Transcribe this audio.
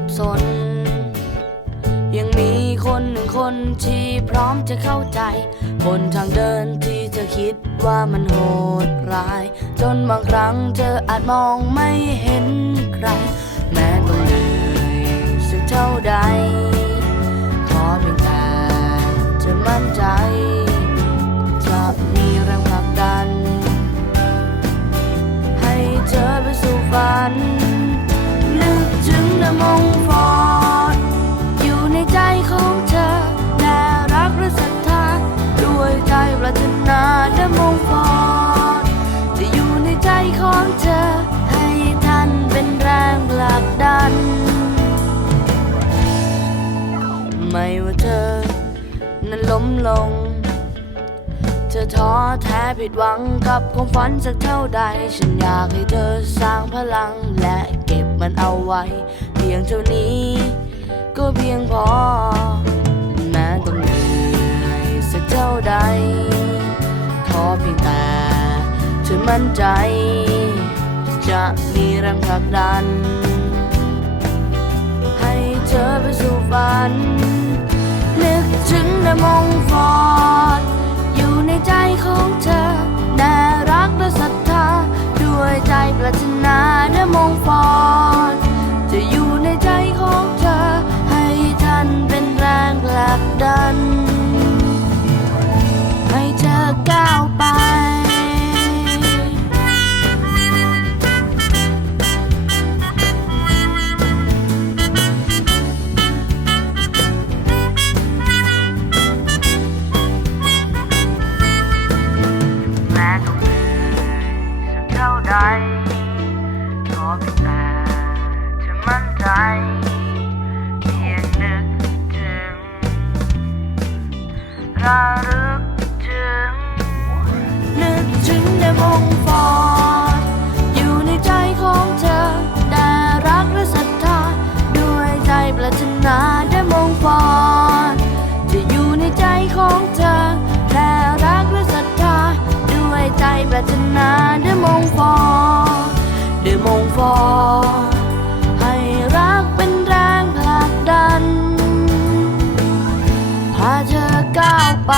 บสน ยังมีคนหนึ่งคนที่พร้อมจะเข้าใจ บนทางเดินที่เธอคิดว่ามันโหดร้าย จนบางครั้งเธออาจมองไม่เห็นใคร นั้นล้มลง เธอท้อแท้ผิดหวังกับความฝันสักเท่าใด ฉันอยากให้เธอสร้างพลังและเก็บมันเอาไว้ เพียงเท่านี้ ก็เพียงพอ แม้ต้องเหนื่อยสักเท่าใด ขอเพียงแต่เธอมั่นใจ จะมีแรงผลักดัน ถึงน ใจ ขอเพียงแต่เธอมั่นใจ เพียงนึกถึงระลึกถึงนึกถึงในวงฟ ฟอให้รักเป็นแรงผลักดัน พาเธอก้าวไป